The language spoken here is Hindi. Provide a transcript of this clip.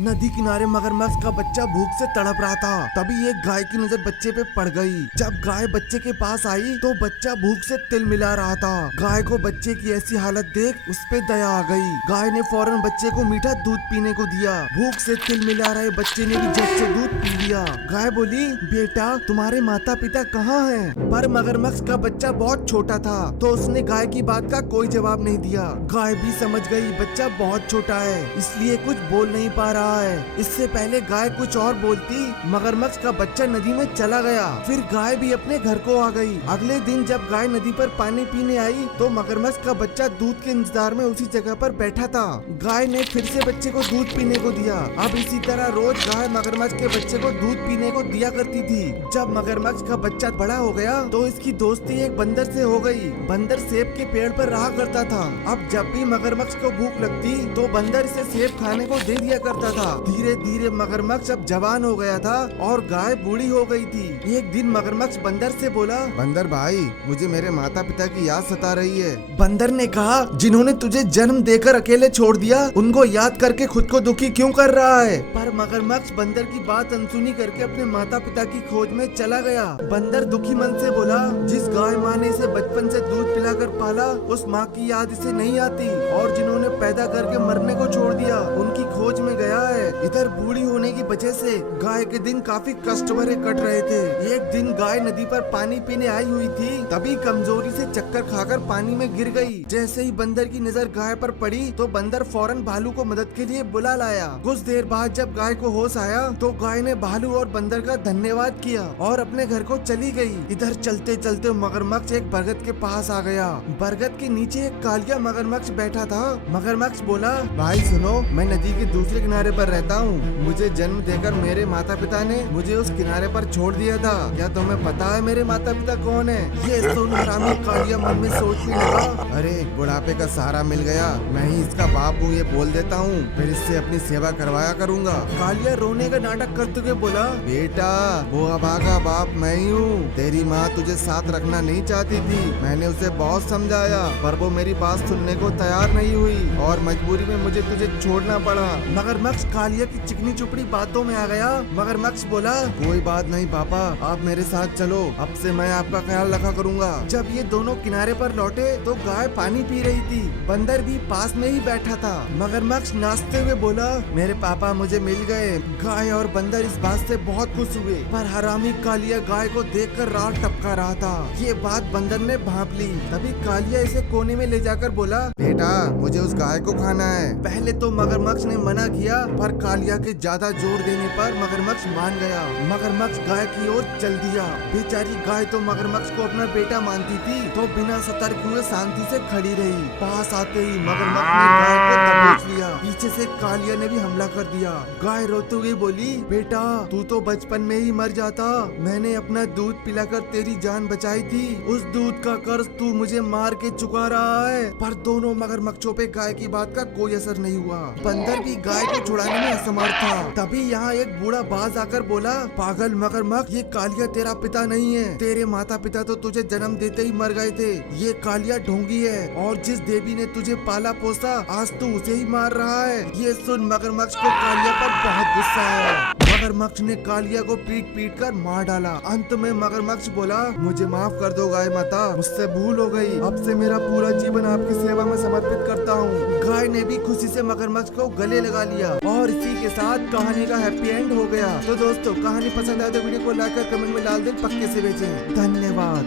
नदी किनारे मगरमच्छ का बच्चा भूख से तड़प रहा था। तभी एक गाय की नजर बच्चे पे पड़ गई। जब गाय बच्चे के पास आई तो बच्चा भूख से तिल मिला रहा था। गाय को बच्चे की ऐसी हालत देख उस पे दया आ गई। गाय ने फौरन बच्चे को मीठा दूध पीने को दिया। भूख से तिल मिला रहे बच्चे ने भी झट से दूध पी लिया। गाय बोली, बेटा तुम्हारे माता पिता कहाँ हैं? पर मगरमच्छ का बच्चा बहुत छोटा था तो उसने गाय की बात का कोई जवाब नहीं दिया। गाय भी समझ गई बच्चा बहुत छोटा है इसलिए कुछ बोल नहीं पा रहा है। इससे पहले गाय कुछ और बोलती, मगरमच्छ का बच्चा नदी में चला गया। फिर गाय भी अपने घर को आ गई। अगले दिन जब गाय नदी पर पानी पीने आई तो मगरमच्छ का बच्चा दूध के इंतजार में उसी जगह पर बैठा था। गाय ने फिर से बच्चे को दूध पीने को दिया। अब इसी तरह रोज गाय मगरमच्छ के बच्चे को दूध पीने को दिया करती थी। जब मगरमच्छ का बच्चा बड़ा हो गया तो इसकी दोस्ती एक बंदर से हो गई। बंदर सेब के पेड़ पर रहा करता था। अब जब भी मगरमच्छ को भूख लगती तो बंदर इसे सेब खाने को दे दिया करता था। धीरे धीरे मगरमच्छ अब जवान हो गया था और गाय बूढ़ी हो गई थी। एक दिन मगरमच्छ बंदर से बोला, बंदर भाई, मुझे मेरे माता पिता की याद सता रही है। बंदर ने कहा, जिन्होंने तुझे जन्म देकर अकेले छोड़ दिया उनको याद करके खुद को दुखी क्यों कर रहा है? पर मगरमच्छ बंदर की बात अनसुनी करके अपने माता पिता की खोज में चला गया। बंदर दुखी मन से बोला, जिस गाय माँ ने इसे बचपन से दूध पिलाकर पाला उस माँ की याद इसे नहीं आती, और जिन्होंने पैदा करके मरने को छोड़ दिया उनकी खोज में गया है। इधर बूढ़ी होने की वजह से गाय के दिन काफी कष्ट भरे कट रहे थे। एक दिन गाय नदी पर पानी पीने आई हुई थी, तभी कमजोरी से चक्कर खाकर पानी में गिर गई। जैसे ही बंदर की नजर गाय पर पड़ी तो बंदर फौरन भालू को मदद के लिए बुला लाया। कुछ देर बाद जब गाय को होश आया तो गाय ने भालू और बंदर का धन्यवाद किया और अपने घर को चली गई। इधर चलते चलते मगरमच्छ एक बरगद के पास आ गया। बरगद के नीचे एक कालिया मगरमच्छ बैठा था। मगरमच्छ बोला, भाई सुनो, मैं नदी के दूसरे किनारे पर रहता हूँ। मुझे जन्म देकर मेरे माता पिता ने मुझे उस किनारे पर छोड़ दिया था। क्या तुम्हें पता है मेरे माता पिता कौन है? ये सुन हरामी कालिया मन में सोचने लगा, अरे बुढ़ापे का सहारा मिल गया, मैं ही इसका बाप हूँ ये बोल देता हूँ, फिर इससे अपनी सेवा करवाया करूँगा। कालिया रोने का नाटक करते हुए बोला, बेटा वो अभागा बाप मैं ही हूँ। तेरी माँ तुझे साथ रखना नहीं चाहती थी। मैंने उसे बहुत समझाया पर वो मेरी बात सुनने को तैयार नहीं हुई और मजबूरी में मुझे तुझे छोड़ना पड़ा। मगरमच्छ कालिया की चिकनी चुपड़ी बातों में आ गया। मगरमच्छ बोला, कोई बात नहीं पापा, आप मेरे साथ चलो, अब से मैं आपका ख्याल रखा करूँगा। जब ये दोनों किनारे पर लौटे तो गाय पानी पी रही थी। बंदर भी पास में ही बैठा था। मगरमच्छ नाचते हुए बोला, मेरे पापा मुझे मिल गए। गाय और बंदर इस बात से बहुत खुश हुए, पर हरामी कालिया गाय को देखकर राल टपका रहा था। ये बात बंदर ने भांप ली। तभी कालिया इसे कोने में ले जाकर बोला, बेटा मुझे उस गाय को खाना है। पहले तो मगरमच्छ ने मना किया पर कालिया के ज्यादा जोर देने पर मगरमच्छ मान गया। मगरमच्छ गाय की ओर चल दिया। बेचारी गाय तो मगरमच्छ को अपना बेटा मानती थी तो बिना सतर्क हुए शांति से खड़ी रही। पास आते ही मगरमच्छ ने गाय को दबोच लिया। पीछे से कालिया ने भी हमला कर दिया। गाय रोते हुए बोली, बेटा तू तो बचपन में ही मर जाता। मैंने अपना दूध पिलाकर तेरी जान बचाई थी। उस दूध का कर्ज तू मुझे मार के चुका रहा है। पर दोनों मगरमच्छों पे गाय की बात का कोई असर नहीं हुआ। बंदर भी गाय को छुड़ाने में असमर्थ था। तभी यहाँ एक बूढ़ा बाज आकर बोला, पागल मगरमच्छ, ये कालिया तेरा पिता नहीं है। तेरे माता पिता तो तुझे जन्म देते ही मर गए थे। ये कालिया ढोंगी है और जिस देवी ने तुझे पाला पोसा आज तू उसे ही मार रहा है। ये सुन मगरमच्छ को कालिया पर बहुत गुस्सा आया। मगरमच्छ ने कालिया को पीट पीट कर मार डाला। अंत में मगरमच्छ बोला, मुझे माफ कर दो गाय माता, मुझसे भूल हो गई। अब से मेरा पूरा जीवन आपकी सेवा में समर्पित करता हूँ। गाय ने भी खुशी से मगरमच्छ को गले लगा लिया और इसी के साथ कहानी का हैप्पी एंड हो गया। तो दोस्तों कहानी पसंद आए तो वीडियो को लाइक कर कमेंट में डाल दें, पक्के से भेजें। धन्यवाद।